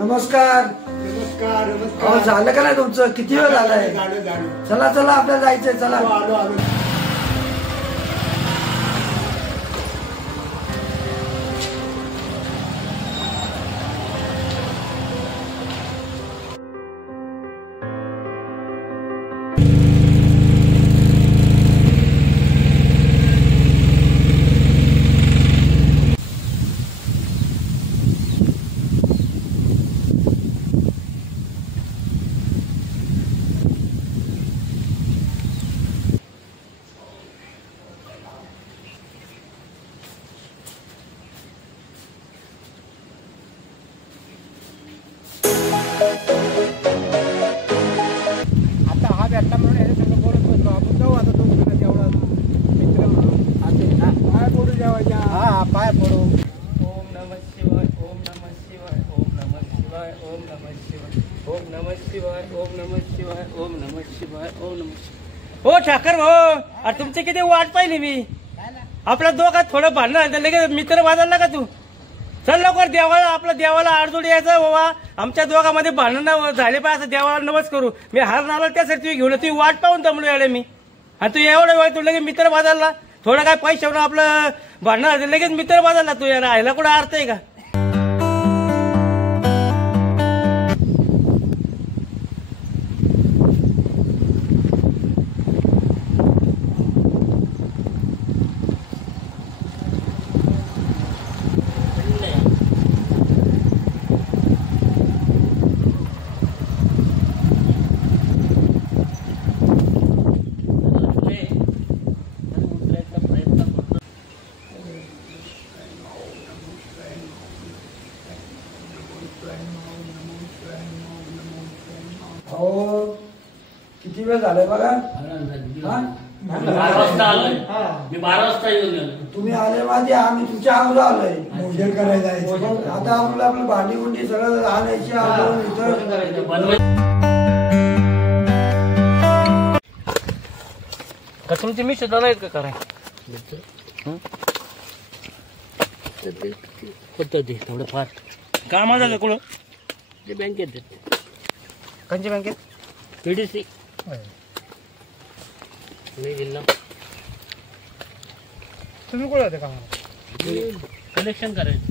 नमस्कार. नमस्कार नमस्कार. झालं का नाही तुमचं? किती वेळ झालाय? चला चला आपल्याला जायचंय. चला आलो आलो. आता हा भेटला म्हणून याच्या संग बोलत बसलो. आपण जाऊ आता तो जेवढा मित्र म्हणून आता पाय पडू जेवायच्या. हा पाय पडू. ओम नमः शिवाय. ओम नमः शिवाय. ओम नमः शिवाय. ओम नमः शिवाय. ओम नमः शिवाय. ओम नमः शिवाय. ओम नमः शिवाय. ओम नमः शिवाय. हो ठाकर भाऊ, अरे तुमची किती वाट पाहिली मी. आपल्या दोघात थोडं भांडण लगेच मित्र वाजवला का तू? चल लवकर देवाला, आपल्या देवाला आडजोड यायचं बाबा. आमच्या दोघांमध्ये भांडण झाले पाहिजे, देवाला नवस करू. मी हार आला त्यासाठी तुम्ही घेऊन तुझी वाट पाहून दमलो याडे मी. आणि तू एवढं वेळ तू लगेच मित्र वाजवला. थोडं काय पैशावर आपलं भांडण लगेच मित्र वाजवला. तू यार राहायला कुठं अर्थ आहे का? हो किती वेळ झालाय बघा. मी 12 वाजता आलोय. मी 12 वाजता येऊन गेलो. तुम्ही आले माझे, आम्ही तुमच्या अगोदर आलोय. भोजन करायला जायचं. आता आपलं भांडी गुंडी सगळं आणायची आपण इथं. का तुमची मिश आहेत का कराय होतं ते थोडं फार कामाला का कुठं? ते बँकेत कंची बँकेत? PDC मी जिल्हा तुम्ही कुठे होते कामाला? कलेक्शन करायचं.